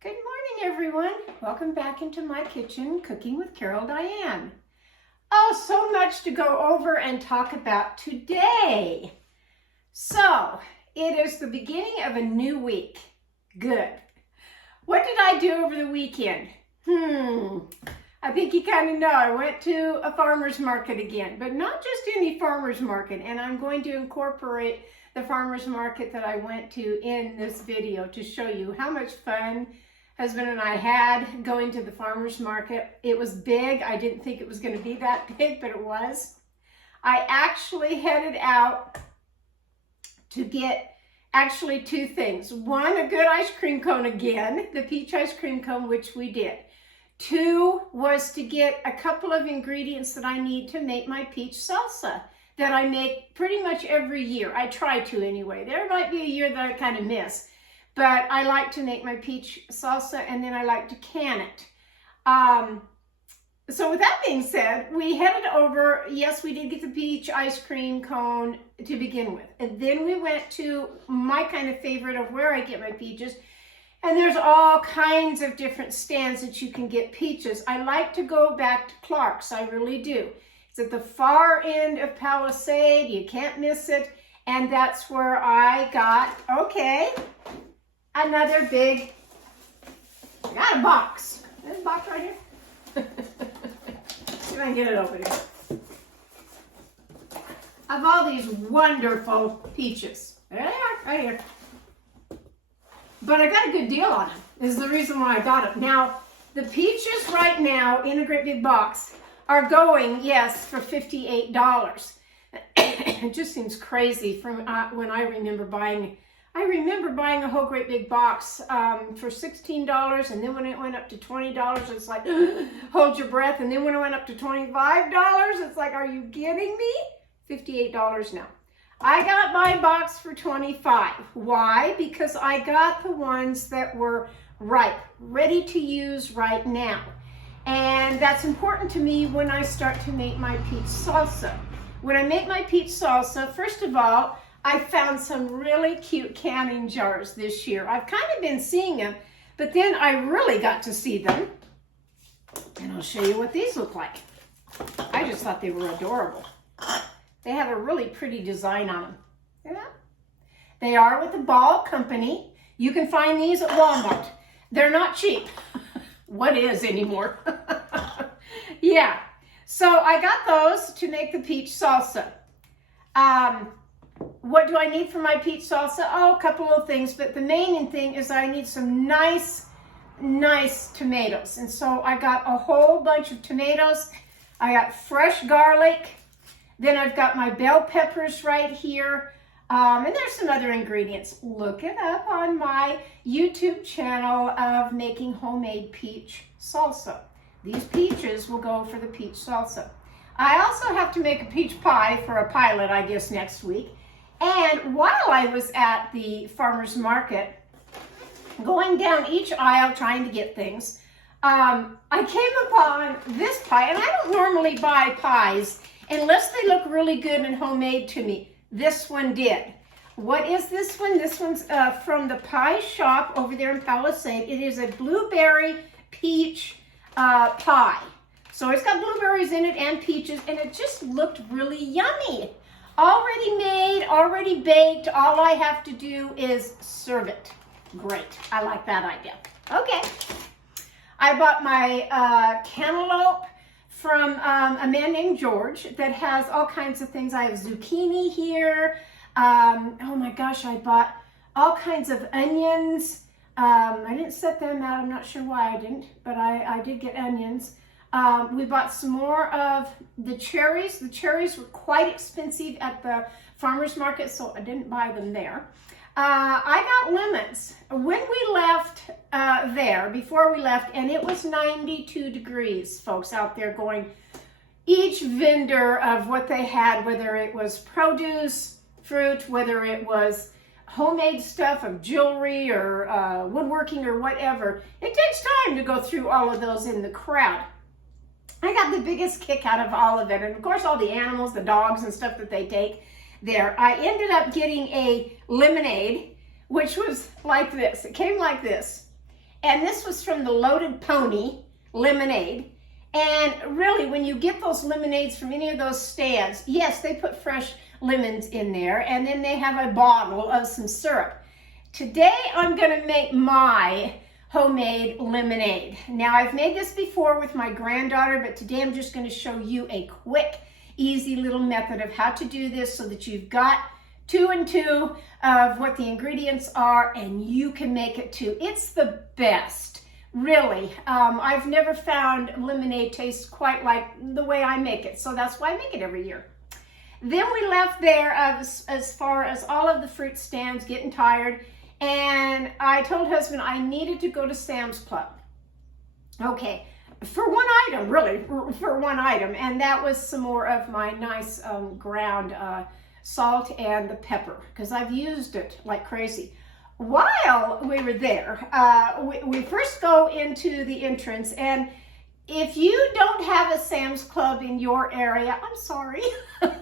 Good morning, everyone. Welcome back into my kitchen, Cooking with Carol Diane. Oh, so much to go over and talk about today. So, it is the beginning of a new week. Good. What did I do over the weekend? I think you kind of know. I went to a farmer's market again, but not just any farmer's market, and I'm going to incorporate the farmer's market that I went to in this video to show you how much fun husband and I had going to the farmer's market. It was big. I didn't think it was going to be that big, but it was. I actually headed out to get actually two things. One, a good ice cream cone again, the peach ice cream cone, which we did. Two was to get a couple of ingredients that I need to make my peach salsa that I make pretty much every year. I try to anyway. There might be a year that I kind of miss. But I like to make my peach salsa, and then I like to can it. So with that being said, we headed over. Yes, we did get the peach ice cream cone to begin with. And then we went to my kind of favorite of where I get my peaches. And there's all kinds of different stands that you can get peaches. I like to go back to Clark's. I really do. It's at the far end of Palisade. You can't miss it. And that's where I got, another big, I got a box. There's a box right here. See if I can get it open here. Of all these wonderful peaches. There they are, right here. But I got a good deal on them, is the reason why I got them. Now, the peaches right now in a great big box are going, yes, for $58. It just seems crazy from when I remember buying a whole great big box for $16, and then when it went up to $20, it's like, hold your breath. And then when it went up to $25, it's like, are you kidding me? $58 now. I got my box for $25. Why? Because I got the ones that were ripe, ready to use right now. And that's important to me when I start to make my peach salsa. When I make my peach salsa, first of all, I found some really cute canning jars this year. I've kind of been seeing them, but then I really got to see them. And I'll show you what these look like. I just thought they were adorable. They have a really pretty design on them. Yeah. They are with the Ball Company. You can find these at Walmart. They're not cheap. What is anymore? Yeah. So I got those to make the peach salsa. What do I need for my peach salsa? Oh, a couple of things, but the main thing is I need some nice tomatoes. And so I got a whole bunch of tomatoes. I got fresh garlic. Then I've got my bell peppers right here. And there's some other ingredients. Look it up on my YouTube channel of making homemade peach salsa. These peaches will go for the peach salsa. I also have to make a peach pie for a pilot, I guess, next week. And while I was at the farmer's market, going down each aisle trying to get things, I came upon this pie, and I don't normally buy pies unless they look really good and homemade to me. This one did. What is this one? This one's from the Pie Shop over there in Palisade. It is a blueberry peach pie. So it's got blueberries in it and peaches, and it just looked really yummy. Already made, already baked. All I have to do is serve it. Great. I like that idea. Okay. I bought my cantaloupe from a man named George that has all kinds of things. I have zucchini here. Oh my gosh, I bought all kinds of onions. I didn't set them out. I'm not sure why I didn't, but I did get onions. We bought some more of the cherries. The cherries were quite expensive at the farmer's market, so I didn't buy them there. I got lemons. When we left before we left, and it was 92 degrees, folks out there going, each vendor of what they had, whether it was produce, fruit, whether it was homemade stuff of jewelry or woodworking or whatever, it takes time to go through all of those in the crowd. I got the biggest kick out of all of it. And of course, all the animals, the dogs and stuff that they take there. I ended up getting a lemonade, which was like this. It came like this. And this was from the Loaded Pony lemonade. And really, when you get those lemonades from any of those stands, yes, they put fresh lemons in there, and then they have a bottle of some syrup. Today, I'm going to make my homemade lemonade. Now, I've made this before with my granddaughter, but today I'm just going to show you a quick, easy little method of how to do this so that you've got 2 and 2 of what the ingredients are, and you can make it too. It's the best. Really, I've never found lemonade taste quite like the way I make it, so that's why I make it every year. Then we left there as far as all of the fruit stands, getting tired, and I told husband I needed to go to Sam's Club. Okay, for one item, really, for one item, and that was some more of my nice ground salt and the pepper, because I've used it like crazy. While we were there, we first go into the entrance, and if you don't have a Sam's Club in your area, I'm sorry. Because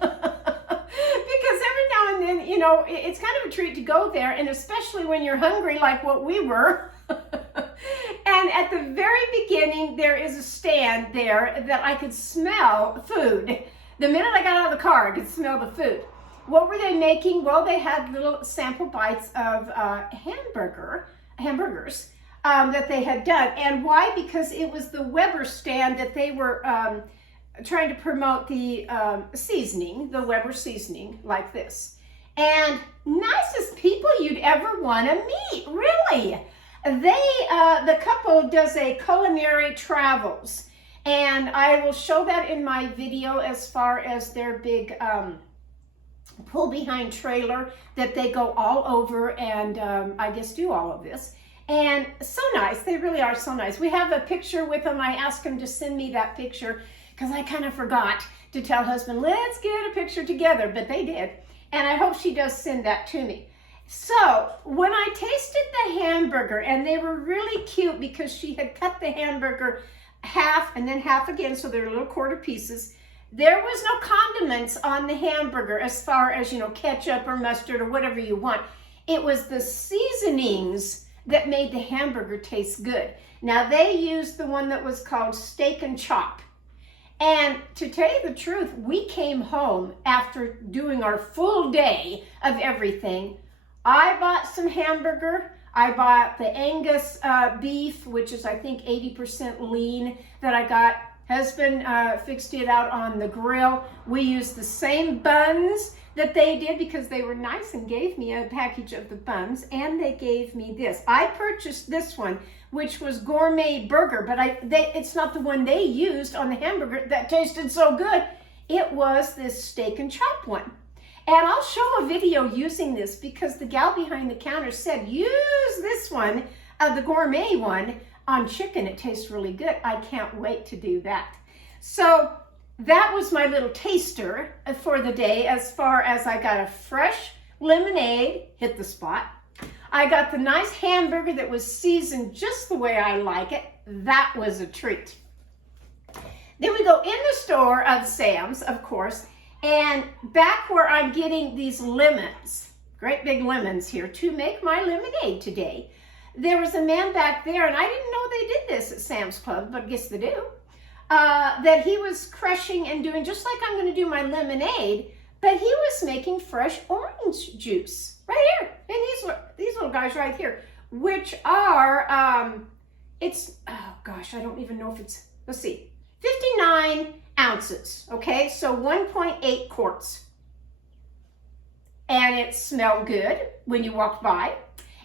every now and then, you know, it's kind of a treat to go there, and especially when you're hungry like what we were. And at the very beginning, there is a stand there that I could smell food. The minute I got out of the car, I could smell the food. What were they making? Well, they had little sample bites of hamburgers that they had done. And why? Because it was the Weber stand that they were trying to promote the seasoning, the Weber seasoning, like this. And nicest people you'd ever want to meet, really. The couple does a culinary travels. And I will show that in my video as far as their big pull behind trailer that they go all over and I guess do all of this. And so nice. They really are so nice. We have a picture with them. I asked them to send me that picture because I kind of forgot to tell husband, let's get a picture together, but they did. And I hope she does send that to me. So when I tasted the hamburger, and they were really cute because she had cut the hamburger half and then half again, so they're little quarter pieces. There was no condiments on the hamburger as far as, you know, ketchup or mustard or whatever you want. It was the seasonings that made the hamburger taste good. Now, they used the one that was called Steak and Chop. And to tell you the truth, we came home after doing our full day of everything. I bought some hamburger. I bought the Angus beef, which is, I think, 80% lean that I got. Husband fixed it out on the grill. We used the same buns that they did because they were nice and gave me a package of the buns, and they gave me this. I purchased this one, which was gourmet burger, but it's not the one they used on the hamburger that tasted so good. It was this Steak and Chop one. And I'll show a video using this because the gal behind the counter said, use this one, the gourmet one, on chicken. It tastes really good. I can't wait to do that. So that was my little taster for the day, as far as I got a fresh lemonade, hit the spot. I got the nice hamburger that was seasoned just the way I like it. That was a treat. Then we go in the store of Sam's, of course, and back where I'm getting these lemons, great big lemons here, to make my lemonade today. There was a man back there, and I didn't know they did this at Sam's Club, but I guess they do, that he was crushing and doing just like I'm going to do my lemonade, but he was making fresh orange juice right here. And these little guys right here, which are, oh gosh, I don't even know if it's, let's see, 59 ounces, okay? So 1.8 quarts. And it smelled good when you walked by.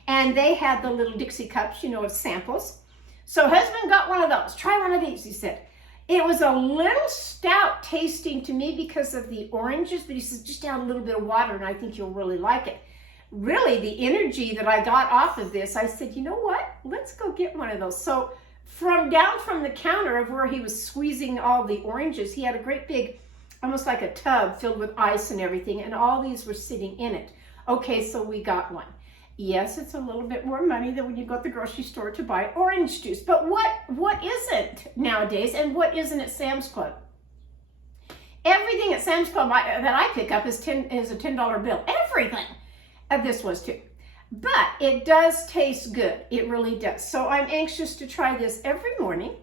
And they had the little Dixie cups, you know, of samples. So husband got one of those. Try one of these, he said. It was a little stout tasting to me because of the oranges, but he says, just add a little bit of water and I think you'll really like it. Really, the energy that I got off of this, I said, you know what? Let's go get one of those. So down from the counter of where he was squeezing all the oranges, he had a great big, almost like a tub filled with ice and everything, and all these were sitting in it. Okay, so we got one. Yes, it's a little bit more money than when you go to the grocery store to buy orange juice. But what isn't nowadays, and what isn't at Sam's Club? Everything at Sam's Club that I pick up is a $10 bill. Everything. This was too. but it does taste good. It really does. So I'm anxious to try this every morning.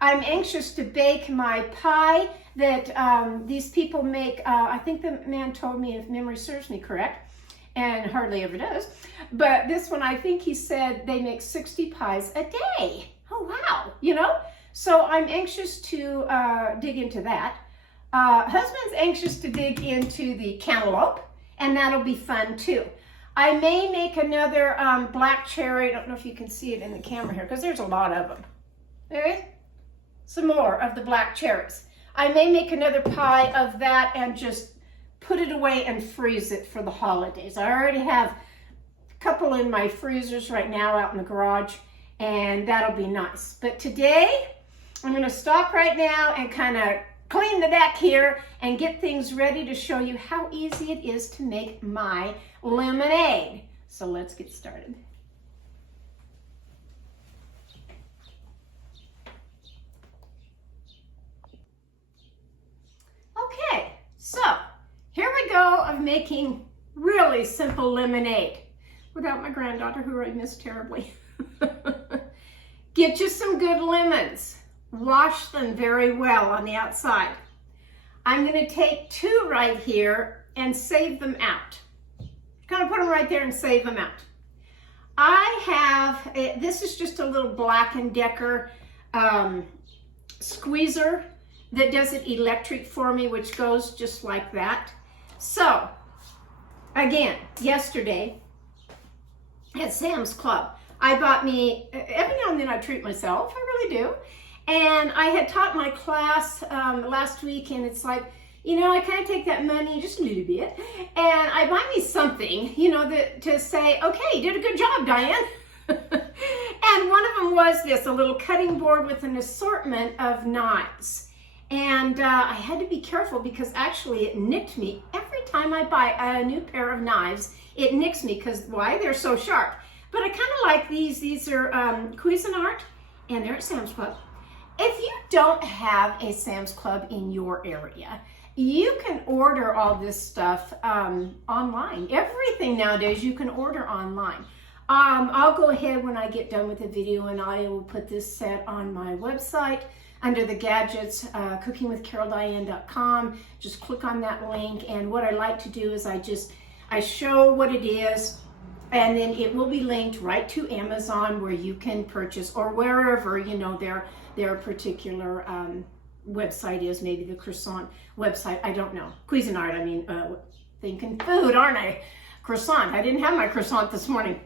I'm anxious to bake my pie that these people make. I think the man told me, if memory serves me correct, and hardly ever does, but this one, I think he said they make 60 pies a day. Oh, wow, you know? So I'm anxious to dig into that. Husband's anxious to dig into the cantaloupe, and that'll be fun too. I may make another black cherry. I don't know if you can see it in the camera here, because there's a lot of them. Okay? Some more of the black cherries. I may make another pie of that and just put it away and freeze it for the holidays. I already have a couple in my freezers right now out in the garage, and that'll be nice. But today, I'm going to stop right now and kind of clean the deck here and get things ready to show you how easy it is to make my lemonade. So let's get started. Okay, so here we go of making really simple lemonade without my granddaughter, who I miss terribly. Get you some good lemons. Wash them very well on the outside. I'm going to take 2 right here and save them out. Kind of put them right there and save them out. I have, this is just a little Black & Decker squeezer that does it electric for me, which goes just like that. So, again, yesterday at Sam's Club, I bought me, every now and then I treat myself, I really do. And I had taught my class last week, and it's like, you know, I kind of take that money just a little bit, and I buy me something, you know, to say, okay, you did a good job, Diane. And one of them was this, a little cutting board with an assortment of knives. And I had to be careful because actually it nicked me. Every time I buy a new pair of knives, it nicks me because, why? They're so sharp. But I kind of like these. These are Cuisinart, and they're at Sam's Club. If you don't have a Sam's Club in your area, you can order all this stuff online. Everything nowadays you can order online. I'll go ahead when I get done with the video, and I will put this set on my website under the gadgets, cookingwithcaroldiane.com. Just click on that link, and what I like to do is I show what it is, and then it will be linked right to Amazon, where you can purchase, or wherever, you know, their particular website is, maybe the Croissant website, I don't know. Cuisinart, I mean, thinking food, aren't I? Croissant, I didn't have my croissant this morning.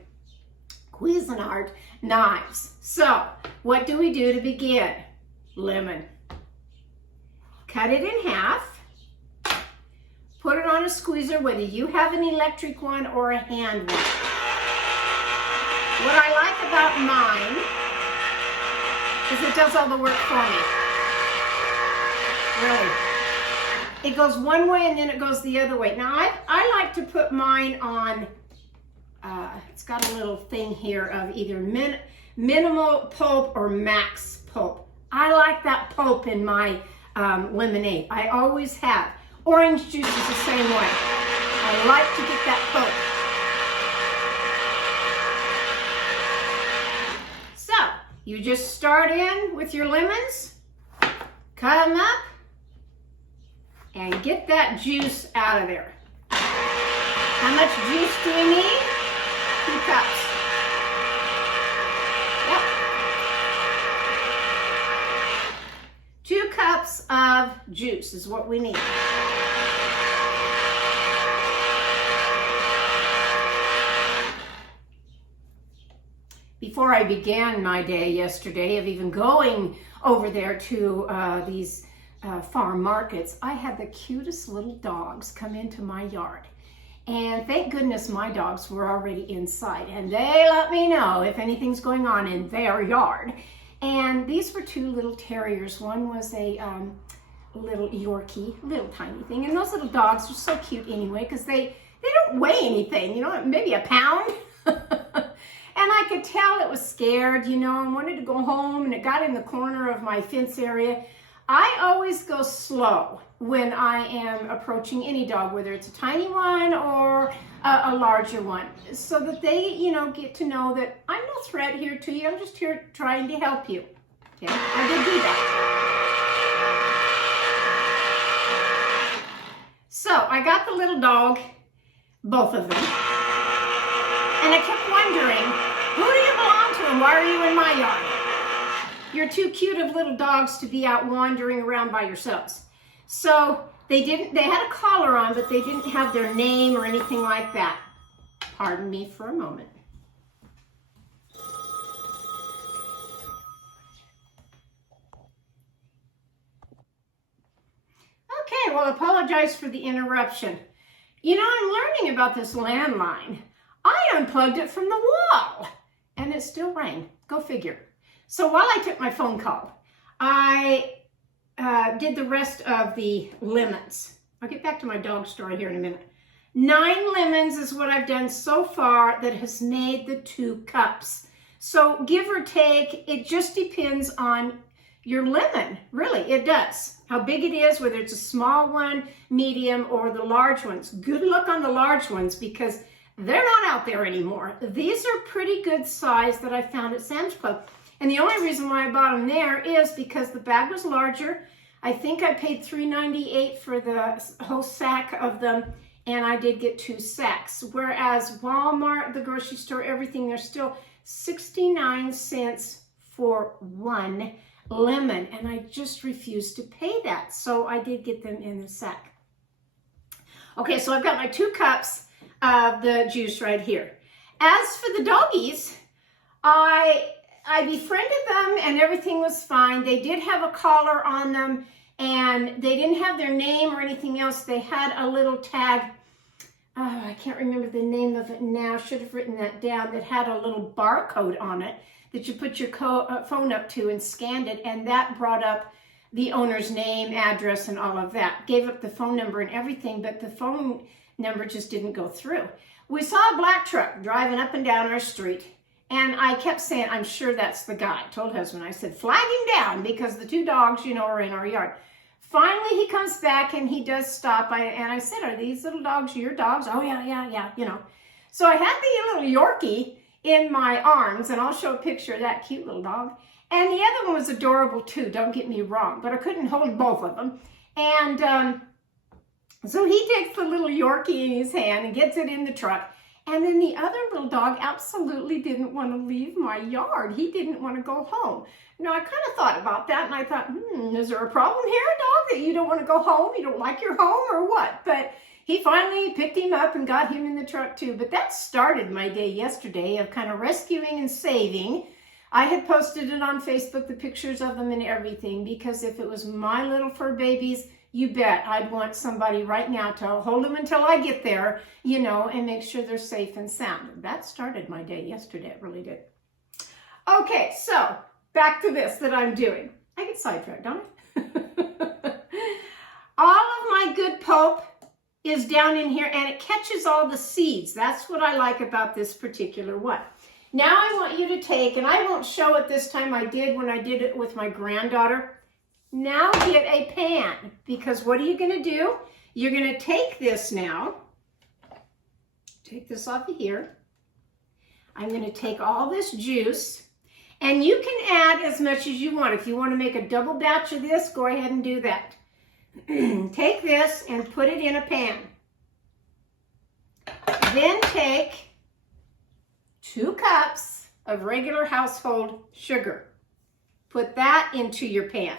Cuisinart knives. So, what do we do to begin? Lemon. Cut it in half. Put it on a squeezer, whether you have an electric one or a hand one. What I like about mine is it does all the work for me. Really. It goes one way and then it goes the other way. Now, I like to put mine on, it's got a little thing here of either minimal pulp or max pulp. I like that pulp in my lemonade. I always have. Orange juice is the same way. I like to get that pulp. So, you just start in with your lemons, cut them up, and get that juice out of there. How much juice do we need? 2 cups. Yep. 2 cups of juice is what we need. Before I began my day yesterday of even going over there to these farm markets, I had the cutest little dogs come into my yard. And thank goodness my dogs were already inside, and they let me know if anything's going on in their yard. And these were 2 little terriers. One was a little Yorkie, little tiny thing. And those little dogs are so cute anyway, because they don't weigh anything, you know, maybe a pound. And I could tell it was scared, you know, and wanted to go home, and it got in the corner of my fence area. I always go slow when I am approaching any dog, whether it's a tiny one or a larger one, so that they, you know, get to know that I'm no threat here to you. I'm just here trying to help you. Okay, I did do that. So I got the little dog, both of them, and I kept wondering, who do you belong to and why are you in my yard? You're too cute of little dogs to be out wandering around by yourselves. So they had a collar on, but they didn't have their name or anything like that. Pardon me for a moment. Okay, well, apologize for the interruption. You know, I'm learning about this landline. I unplugged it from the wall, and it still rang. Go figure. So while I took my phone call, I did the rest of the lemons. I'll get back to my dog story here in a minute. 9 lemons is what I've done so far that has made the 2 cups. So give or take, it just depends on your lemon. Really, it does. How big it is, whether it's a small one, medium, or the large ones. Good luck on the large ones because they're not out there anymore. These are pretty good size that I found at Sam's Club. And the only reason why I bought them there is because the bag was larger. I think I paid $3.98 for the whole sack of them, and I did get 2 sacks. Whereas Walmart, the grocery store, everything, they're still 69 cents for 1 lemon, and I just refused to pay that. So I did get them in the sack. Okay, so I've got my 2 cups of the juice right here. As for the doggies, I befriended them and everything was fine. They did have a collar on them and they didn't have their name or anything else. They had a little tag. Oh, I can't remember the name of it now. Should have written that down. That had a little barcode on it that you put your phone up to and scanned it, and that brought up the owner's name, address, and all of that. Gave up the phone number and everything, but the phone number just didn't go through. We saw a black truck driving up and down our street, and I kept saying, I'm sure that's the guy. I told husband, I said, flag him down because the 2 dogs, you know, are in our yard. Finally, he comes back and he does stop. And I said, are these little dogs your dogs? Oh, yeah, you know. So I had the little Yorkie in my arms, and I'll show a picture of that cute little dog. And the other one was adorable too, don't get me wrong, but I couldn't hold both of them. And so he takes the little Yorkie in his hand and gets it in the truck. And then the other little dog absolutely didn't want to leave my yard. He didn't want to go home. Now, I kind of thought about that, and I thought, is there a problem here, dog, that you don't want to go home? You don't like your home or what? But he finally picked him up and got him in the truck too. But that started my day yesterday of kind of rescuing and saving. I had posted it on Facebook, the pictures of them and everything, because if it was my little fur babies, you bet I'd want somebody right now to hold them until I get there, you know, and make sure they're safe and sound. That started my day yesterday. It really did. Okay, so back to this that I'm doing. I get sidetracked, don't I? All of my good pulp is down in here, and it catches all the seeds. That's what I like about this particular one. Now I want you to take, and I won't show it this time. I did when I did it with my granddaughter. Now get a pan, because what are you going to do? You're going to take this now. Take this off of here. I'm going to take all this juice, and you can add as much as you want. If you want to make a double batch of this, go ahead and do that. Take this and put it in a pan. Then take 2 cups of regular household sugar. Put that into your pan.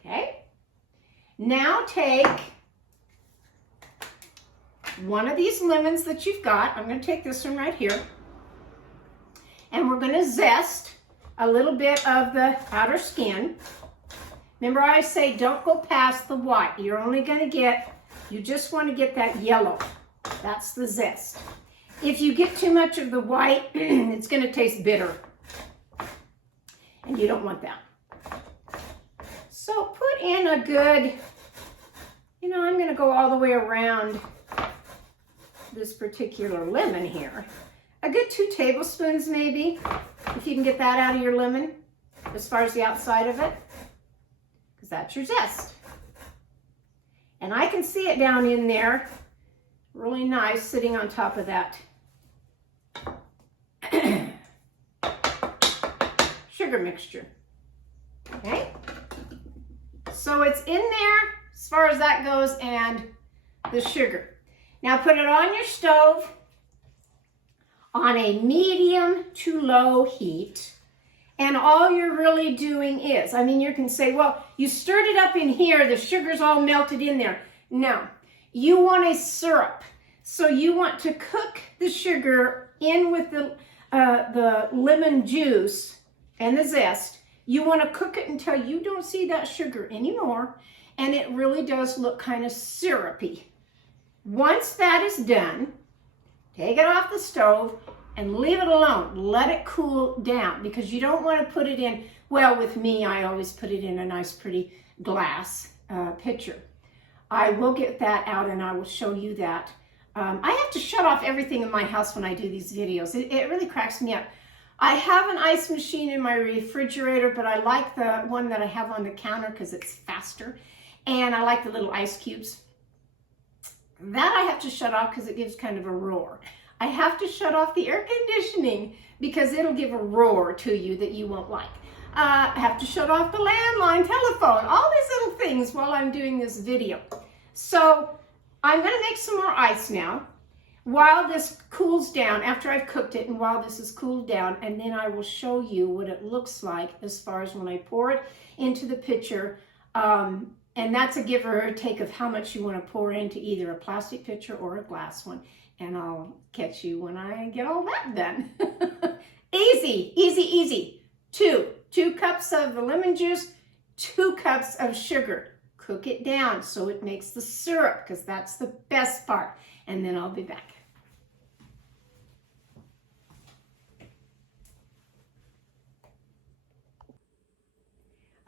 Okay? Now take one of these lemons that you've got. I'm going to take this one right here. And we're going to zest a little bit of the outer skin. Remember, I say don't go past the white. You're only going to get, you just want to get that yellow. That's the zest. If you get too much of the white, it's going to taste bitter. And you don't want that. So put in a good, you know, I'm going to go all the way around this particular lemon here. A good 2 tablespoons maybe, if you can get that out of your lemon. as far as the outside of it, because that's your zest. And I can see it down in there, really nice, sitting on top of that sugar mixture. Okay? So it's in there as far as that goes, and the sugar. Now put it on your stove on a medium to low heat. And all you're really doing is, I mean, you can say, well, you stirred it up in here, the sugar's all melted in there. No, you want a syrup. So you want to cook the sugar in with the lemon juice and the zest. You want to cook it until you don't see that sugar anymore, and it really does look kind of syrupy. Once that is done, take it off the stove and leave it alone. Let it cool down, because you don't want to put it in, well, with me, I always put it in a nice pretty glass pitcher. I will get that out and I will show you that. I have to shut off everything in my house when I do these videos. It really cracks me up. I have an ice machine in my refrigerator, but I like the one that I have on the counter because it's faster. And I like the little ice cubes. That I have to shut off because it gives kind of a roar. I have to shut off the air conditioning because it'll give a roar to you that you won't like. I have to shut off the landline telephone, all these little things while I'm doing this video. So I'm going to make some more ice now while this cools down, after I've cooked it and while this is cooled down, and then I will show you what it looks like as far as when I pour it into the pitcher. And that's a give or take of how much you want to pour into either a plastic pitcher or a glass one. And I'll catch you when I get all that done. Easy, easy, easy. Two cups of the lemon juice, 2 cups of sugar. Cook it down so it makes the syrup, because that's the best part. And then I'll be back.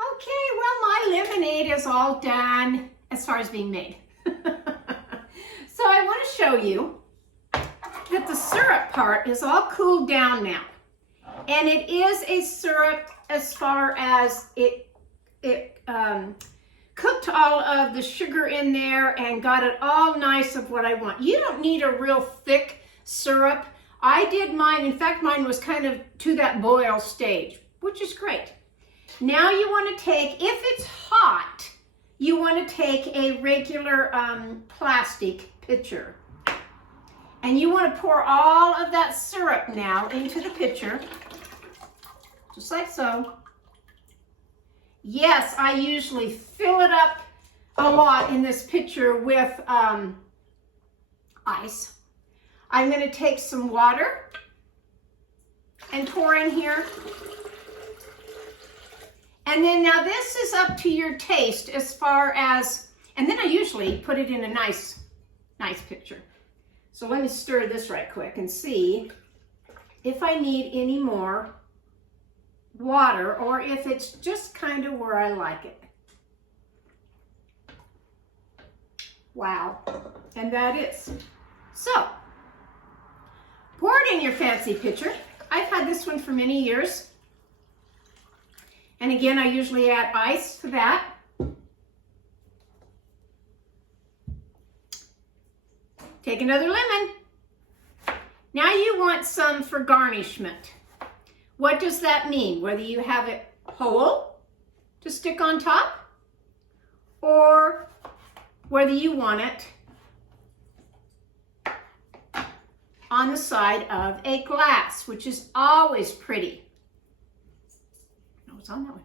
Okay, well, my lemonade is all done as far as being made. So I want to show you that the syrup part is all cooled down now. And it is a syrup as far as it cooked all of the sugar in there and got it all nice of what I want. You don't need a real thick syrup. I did mine, in fact, mine was kind of to that boil stage, which is great. Now you want to take, if it's hot, you want to take a regular plastic pitcher. And you want to pour all of that syrup now into the pitcher, just like so. Yes, I usually fill it up a lot in this pitcher with ice. I'm going to take some water and pour in here. And then now this is up to your taste as far as, and then I usually put it in a nice pitcher. So let me stir this right quick and see if I need any more water or if it's just kind of where I like it. Wow, and that is. So, pour it in your fancy pitcher. I've had this one for many years. And again, I usually add ice to that. Take another lemon. Now you want some for garnishment. What does that mean? Whether you have it whole to stick on top, or whether you want it on the side of a glass, which is always pretty. No, it's on that one.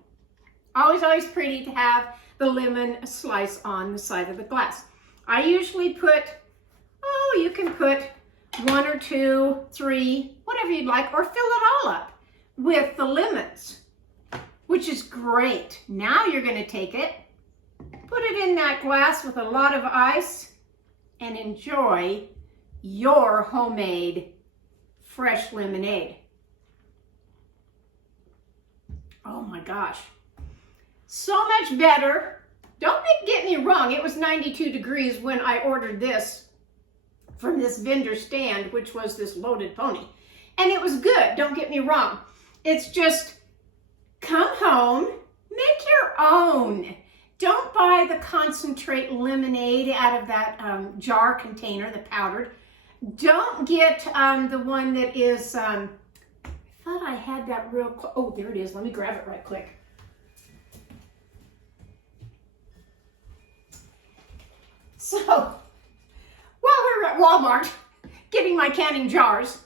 Always, always pretty to have the lemon slice on the side of the glass. I usually put, you can put 1 or 2, 3, whatever you'd like, or fill it all up with the lemons, which is great. Now you're going to take it, put it in that glass with a lot of ice, and enjoy your homemade fresh lemonade. Oh my gosh. So much better. Don't get me wrong, it was 92 degrees when I ordered this from this vendor stand, which was this Loaded Pony. And it was good, don't get me wrong. It's just come home, make your own. Don't buy the concentrate lemonade out of that jar container, the powdered. Don't get the one that is, I thought I had that real, oh, there it is. Let me grab it right quick. So, while we were at Walmart getting my canning jars,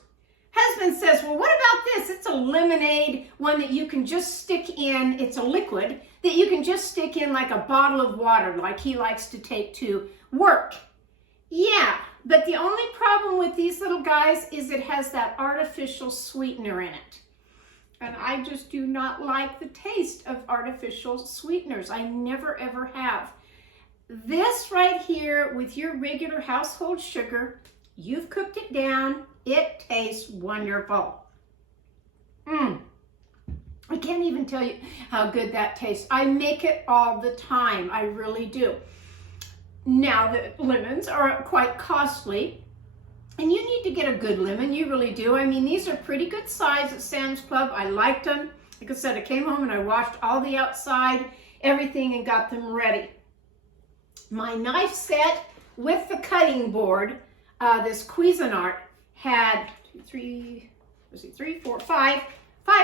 husband says, well, what about this? It's a lemonade, one that you can just stick in. It's a liquid that you can just stick in like a bottle of water, like he likes to take to work. Yeah, but the only problem with these little guys is it has that artificial sweetener in it. And I just do not like the taste of artificial sweeteners. I never, ever have. This right here with your regular household sugar, you've cooked it down. It tastes wonderful. I can't even tell you how good that tastes. I make it all the time. I really do. Now, the lemons are quite costly, and you need to get a good lemon. You really do. I mean, these are pretty good size at Sam's Club. I liked them. Like I said, I came home and I washed all the outside, everything, and got them ready. My knife set with the cutting board, this Cuisinart, had 5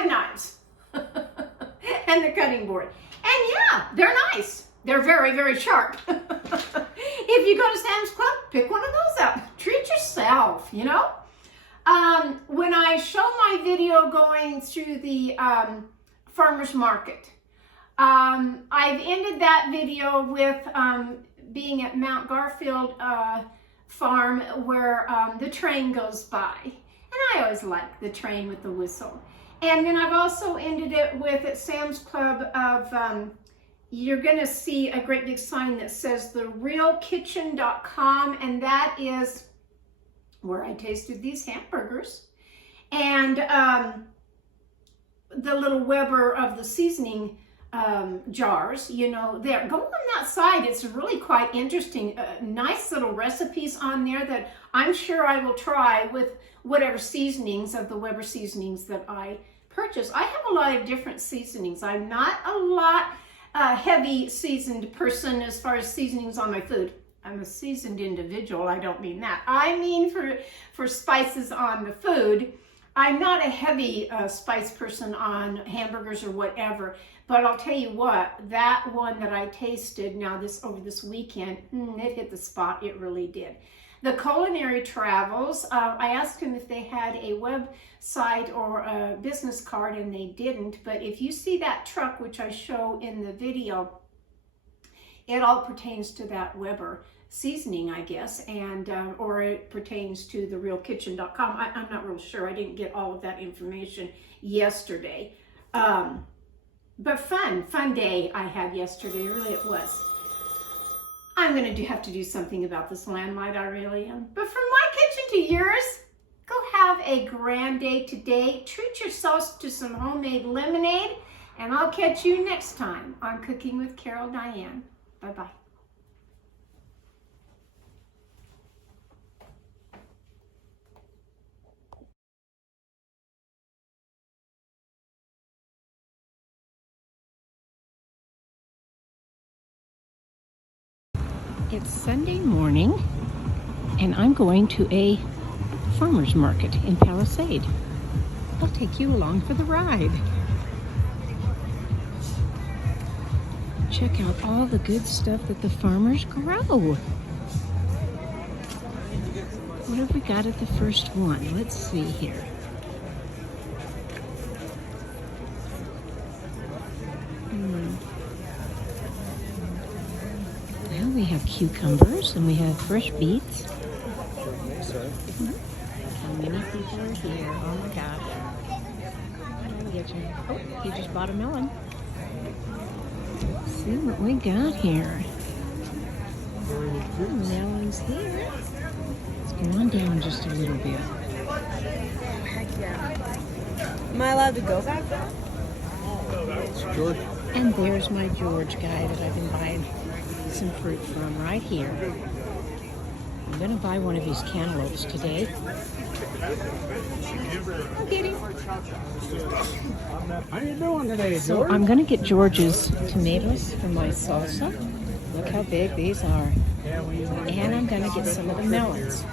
knives and the cutting board. And yeah, they're nice. They're very, very sharp. If you go to Sam's Club, pick one of those out. Treat yourself, you know? When I show my video going through the farmer's market, I've ended that video with being at Mount Garfield farm where the train goes by. And I always like the train with the whistle. And then I've also ended it with at Sam's Club of, you're going to see a great big sign that says therealkitchen.com, and that is where I tasted these hamburgers. And the little Weber of the seasoning jars, you know, there. Go on that side. It's really quite interesting. Nice little recipes on there that I'm sure I will try with whatever seasonings of the Weber seasonings that I purchase. I have a lot of different seasonings. I'm not a lot heavy seasoned person as far as seasonings on my food. I'm a seasoned individual. I don't mean that. I mean for spices on the food. I'm not a heavy spice person on hamburgers or whatever, but I'll tell you what, that one that I tasted now over this weekend, it hit the spot. It really did. The Culinary Travels, I asked him if they had a website or a business card, and they didn't. But if you see that truck, which I show in the video, it all pertains to that Weber seasoning, I guess, and or it pertains to therealkitchen.com. I'm not real sure. I didn't get all of that information yesterday. But fun day I had yesterday. Really, it was. I'm going to have to do something about this landmine. I really am. But from my kitchen to yours, go have a grand day today. Treat yourselves to some homemade lemonade, and I'll catch you next time on Cooking with Carol Diane. Bye-bye. It's Sunday morning, and I'm going to a farmer's market in Palisade. I'll take you along for the ride. Check out all the good stuff that the farmers grow. What have we got at the first one? Let's see here. Well, we have cucumbers and we have fresh beets. How many people are here? Oh my gosh. Oh, he just bought a melon. Let's see what we got here. Oh, melons here. Let's go on down just a little bit. Heck yeah. Am I allowed to go back there? It's George. And there's my George guy that I've been buying some fruit from right here. I'm gonna buy one of these cantaloupes today. I'll get him. How you doing today, So George? I'm gonna get George's tomatoes for my salsa. Look how big these are. And I'm gonna get some of the melons.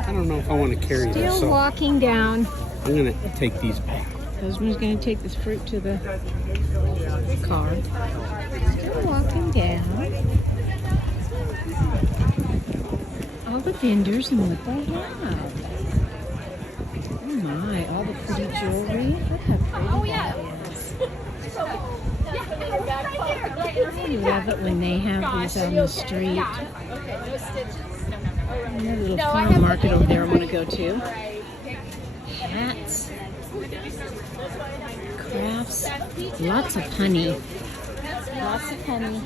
I don't know if I want to carry this. Still So walking down. I'm gonna take these back. Husband's gonna take this fruit to the car. Still walking down. All the vendors and what they have. Oh my, all the pretty jewelry. Look how pretty that is. I love it when they have these on the street. And a little farm market over there I want to go to. Hats. Crafts. Lots of honey. Lots of honey.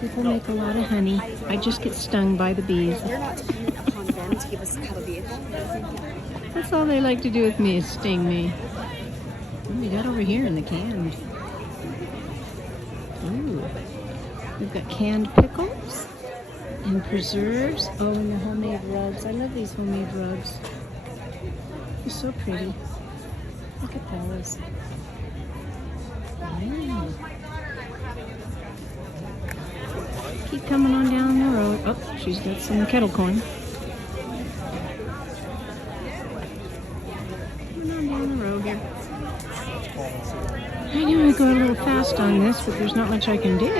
People make a lot of honey. I just get stung by the bees. You're not dependent upon them to give us a vehicle. That's all they like to do with me is sting me. What do we got over here in the canned? Ooh. We've got canned pickles and preserves. Oh, and the homemade rugs. I love these homemade rugs. They're so pretty. Look at those. Wow. Keep coming on down the road. Oh, she's got some kettle corn. Coming on down the road here. I know I go a little fast on this, but there's not much I can do.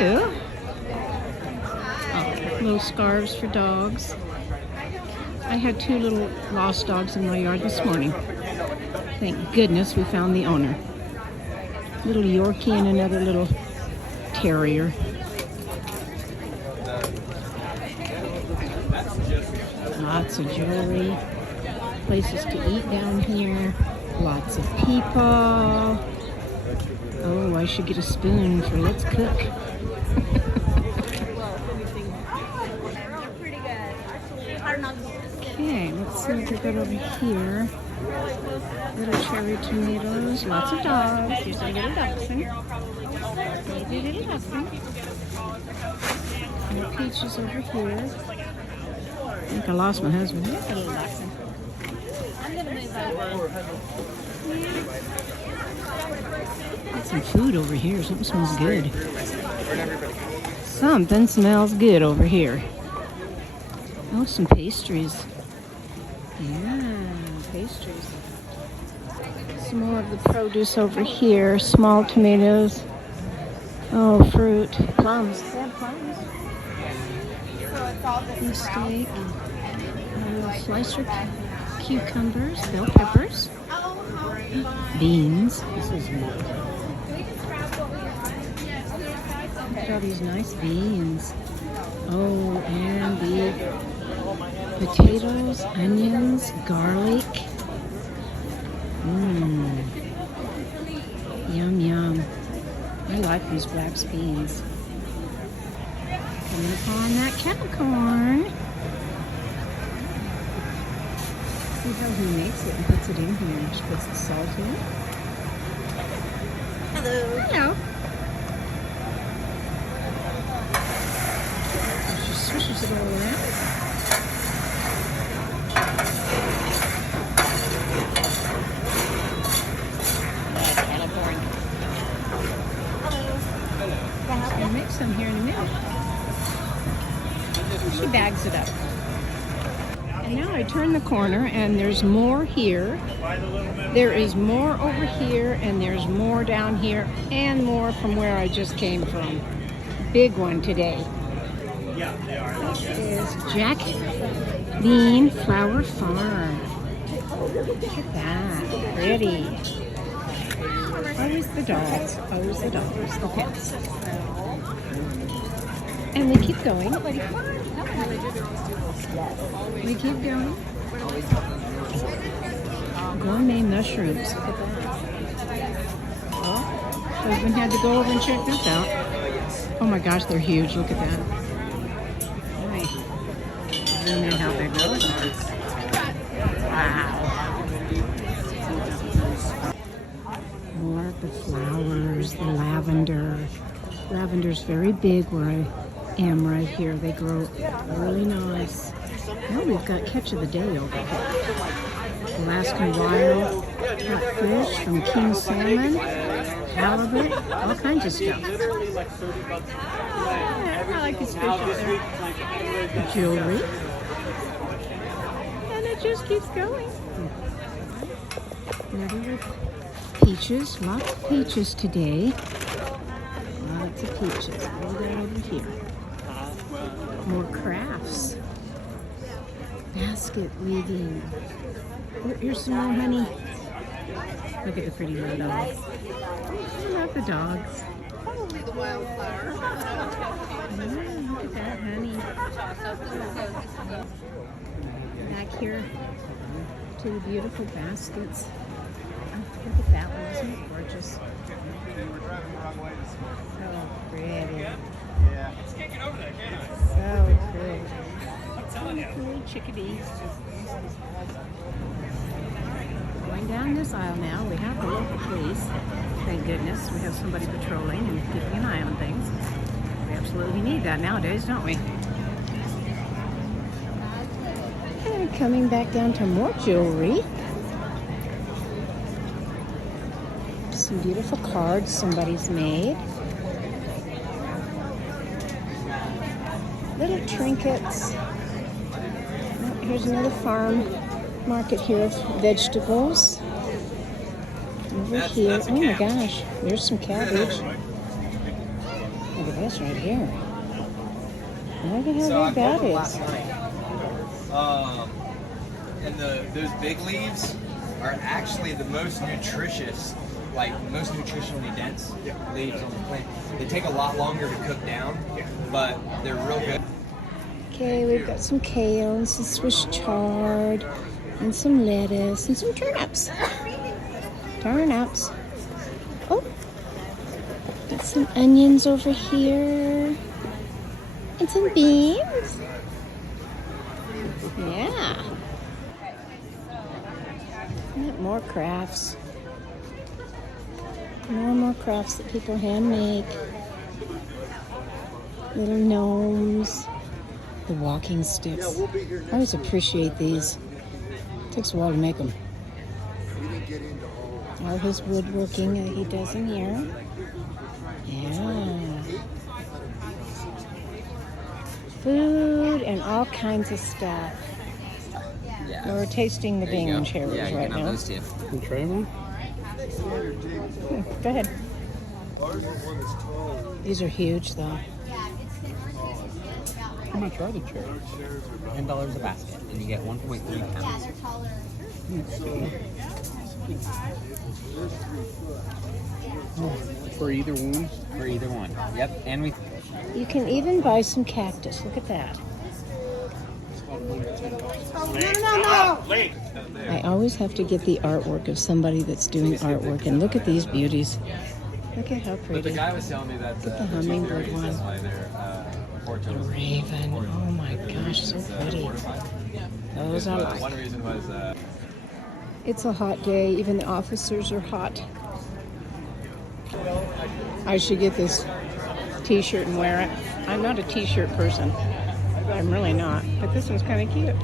Oh, little scarves for dogs. I had 2 little lost dogs in my yard this morning. Thank goodness we found the owner. Little Yorkie and another little terrier. Lots of jewelry, places to eat down here, lots of people. Oh, I should get a spoon for let's cook. Okay, let's see what we got over here. Little cherry tomatoes, lots of dogs. Here's a little dachshund. Maybe a little dachshund. More peaches over here. I think I lost my husband. Here's a little dachshund. Got some food over here. Something smells good. Something smells good over here. Oh, some pastries. Yeah, pastries. Some more of the produce over here. Small tomatoes. Oh, fruit. Plums. They have plums. Beef steak. A little slicer cucumbers. Bell peppers. Beans. This is more. Look at all these nice beans. Oh, and the potatoes, onions, garlic. Mmm. Yum, yum. I like these wax beans. Coming upon that kettle corn. See how he makes it and puts it in here. She puts the salt in. Hello. Hello. She swishes it all around. I'll make some here in a minute. She bags it up. And now I turn the corner and there's more here. There is more over here and there's more down here and more from where I just came from. Big one today. This is Jack Bean Flower Farm. Look at that. Pretty. Always the dogs. Always the dogs. The pets. And we keep going. We keep going. Gourmet mushrooms. Look at that. Oh, husband had to go over and check this out. Oh my gosh, they're huge. Look at that. Right. Zoom in how big those are. Wow. More of the flowers, the lavender. Lavender's very big where I am right here. They grow really nice. Well, we've got catch of the day over here. Alaskan wild caught fish from king salmon, halibut, all kinds of stuff. Yeah, I like this fish up there. Jewelry. And it just keeps going. Ready with peaches. Lots of peaches today. Lots of peaches. What do we got over here? More crafts. Basket weaving. Here's some more honey. Look at the pretty little dogs. I love the dogs. Probably the wildflower. Yeah, look at that honey. Back here to the beautiful baskets. Oh, look at that one. Isn't it gorgeous? So pretty. So pretty. Little chickadees. Going down this aisle now, we have the local police. Thank goodness we have somebody patrolling and keeping an eye on things. We absolutely need that nowadays, don't we? And coming back down to more jewelry. Some beautiful cards somebody's made. Little trinkets. Oh, here's another farm market here of vegetables. Over here, oh my gosh, there's some cabbage. Look at this right here. Look at how big that is. And those big leaves are actually the most nutritious, like most nutritionally dense leaves on the plant. They take a lot longer to cook down, but they're real good. Okay, we've got some kale and some Swiss chard and some lettuce and some turnips. Turnips. Oh, got some onions over here and some beans. Yeah. And more crafts. More and more crafts that people hand make. Little gnomes. The walking sticks. I always appreciate these. It takes a while to make them. All his woodworking that he does in here. Yeah. Food and all kinds of stuff. Yeah. We're tasting the Bing cherries Yeah, you right can have now. those too. Can you try one? Go ahead. These are huge though. How much are the cherries? $10 a basket, and you get 1.3 pounds. For either one? For either one. Yep, and we. You can even buy some cactus. Look at that. I always have to get the artwork of somebody that's doing artwork, and look at these beauties. Look at how But the pretty. guy was telling me that The hummingbird one. That's why they're The raven. Oh my gosh, so pretty. Those I like. One reason was It's a hot day. Even the officers are hot. I should get this t-shirt and wear it. I'm not a t-shirt person. I'm really not. But this one's kind of cute.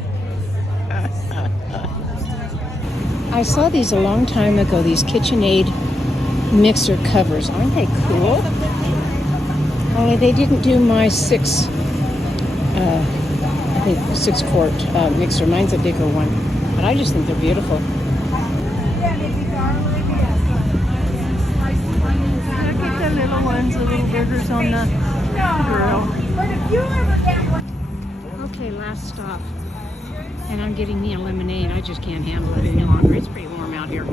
I saw these a long time ago, these KitchenAid mixer covers. Aren't they cool? Only they didn't do my 6 quart mixer. Mine's a bigger one. But I just think they're beautiful. Look at the little ones, the little burgers on the grill. Okay, last stop. And I'm getting me a lemonade. I just can't handle it any longer. It's pretty warm out here.